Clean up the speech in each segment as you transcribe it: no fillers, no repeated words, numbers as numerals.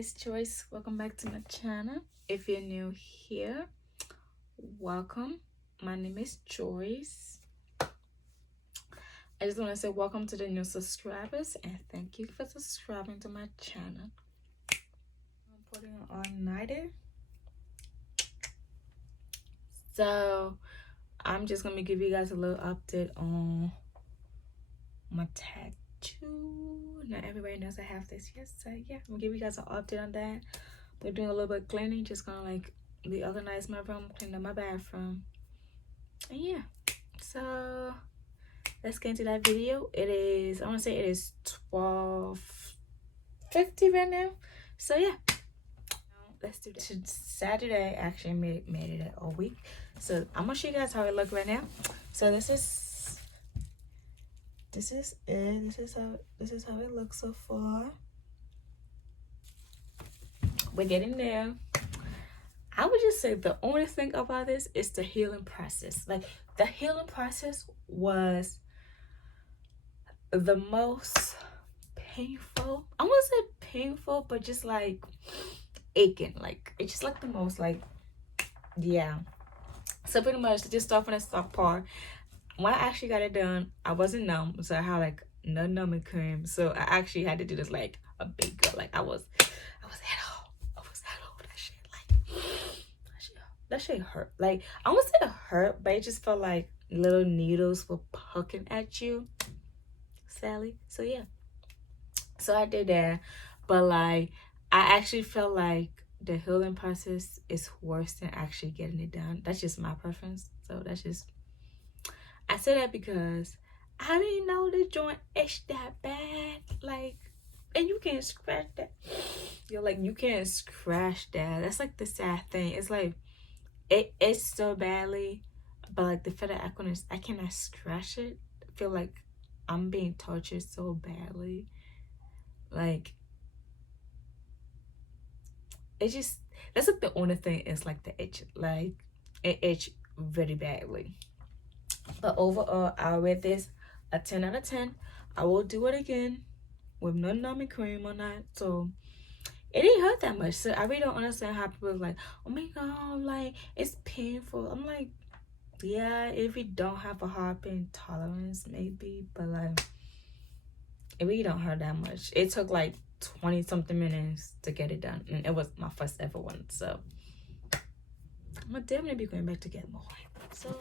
it's Joyce. Welcome back to my channel. If you're new here, welcome. My name is Joyce. I just want to say welcome to the new subscribers and thank you for subscribing to my channel. I'm putting it on nighter. So I'm just gonna give you guys a little update on my tattoo. Not everybody knows I have this yet, so yeah, I'm gonna give you guys an update on that. We're doing a little bit of cleaning, just gonna like reorganize my room, clean up my bathroom, and yeah. So let's get into that video. It is, I want to say it is 12:50 right now. So yeah, let's do that. Saturday actually made it a week. So I'm gonna show you guys how it looks right now. So this is it. This is how it looks so far. We're getting there. I would just say the only thing about this is the healing process. Like the healing process was the most painful. I won't say painful, but just like aching. Like it's just like the most like, yeah. So pretty much just start from the start part. When I actually got it done, I wasn't numb, so I had like no numbing cream. So I actually had to do this like a big girl. Like I was that shit. Like that shit hurt. Like I won't say it hurt, but it just felt like little needles were poking at you, Sally. So yeah. So I did that, but like I actually felt like the healing process is worse than actually getting it done. That's just my preference. So that's just, I say that because I didn't know the joint itched that bad. Like, and you can't scratch that. You're like, you can't scratch that. That's like the sad thing. It's like it itched so badly, but like the fact that I cannot scratch it. I feel like I'm being tortured so badly. Like it's just, that's like the only thing is like the itch. Like it itch very badly. But overall, I'll rate this a 10 out of 10. I will do it again with no numbing cream or not. So it didn't hurt that much. So I really don't understand how people are like, oh my god, like it's painful. I'm like, yeah, if you don't have a hard pain tolerance, maybe, but like it really don't hurt that much. It took like 20 something minutes to get it done, and it was my first ever one. So I'm gonna definitely be going back to get more. So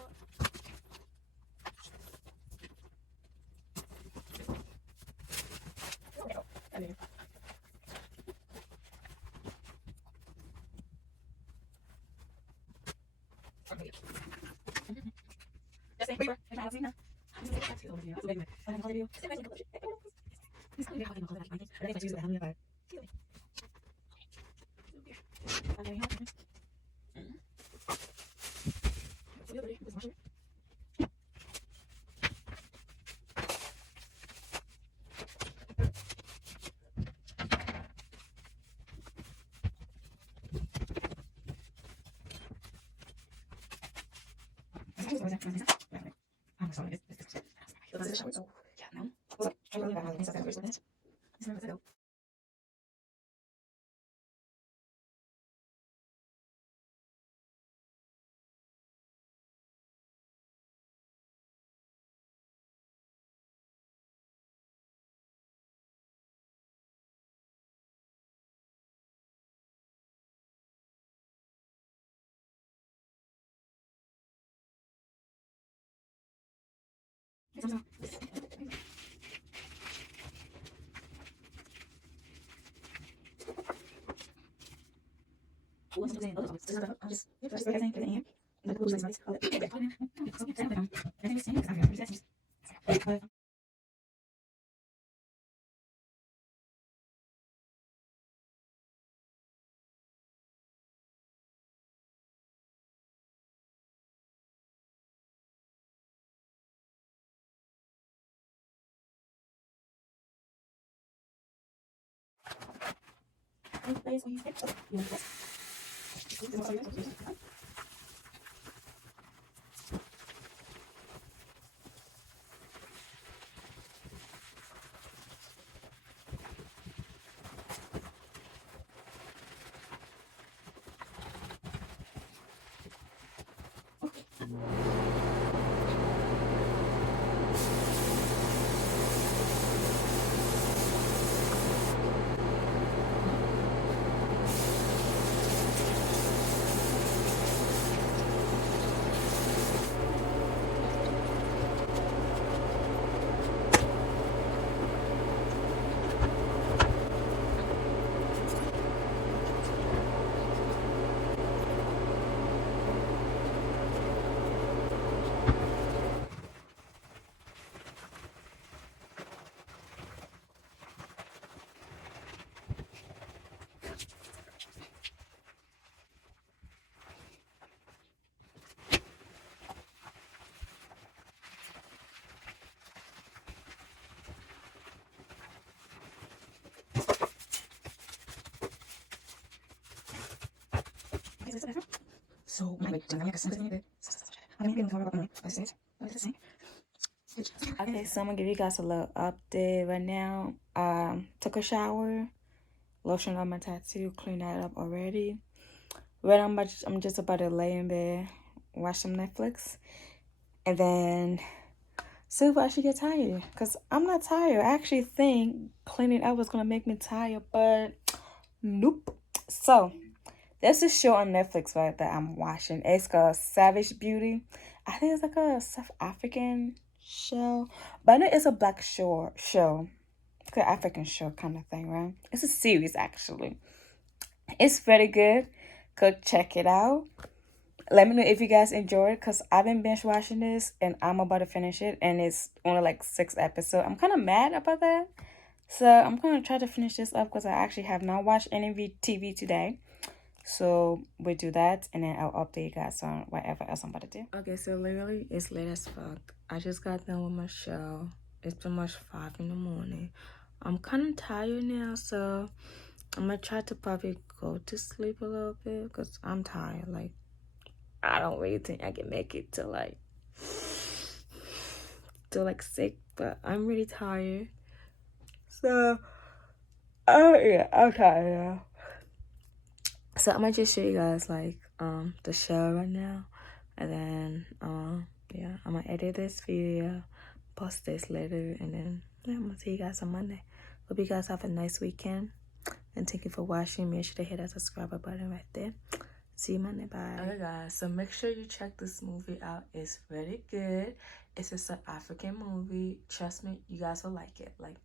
So, okay, so I'm gonna give you guys a little update right now. Took a shower, lotion on my tattoo, clean that up already. Right, I'm just about to lay in bed, watch some Netflix, and then see if I should get tired. Cause I'm not tired. I actually think cleaning up was gonna make me tired, but nope. So there's this show on Netflix, right, that I'm watching. It's called Savage Beauty. I think it's like a South African show, but I know it's a black show, like an African show kind of thing, right? It's a series actually. It's very good. Go check it out. Let me know if you guys enjoy it, because I've been binge watching this and I'm about to finish it, and it's only like 6 episodes. I'm kind of mad about that. So I'm going to try to finish this up because I actually have not watched any TV today. So we do that, and then I'll update you guys on whatever else I'm about to do. Okay, so literally it's late as fuck. I just got done with my show. It's pretty much 5 in the morning. I'm kind of tired now, so I'm gonna try to probably go to sleep a little bit because I'm tired. Like, I don't really think I can make it till like 6, but I'm really tired. So, oh yeah, I'm tired now. So I'm gonna just show you guys like the show right now, and then yeah, I'm gonna edit this video, post this later, and then yeah, I'm gonna see you guys on Monday. Hope you guys have a nice weekend, and thank you for watching. Make sure to hit that subscribe button right there. See you Monday. Bye. Okay guys, so make sure you check this movie out. It's really good. It's a South African movie. Trust me, you guys will like it. Like,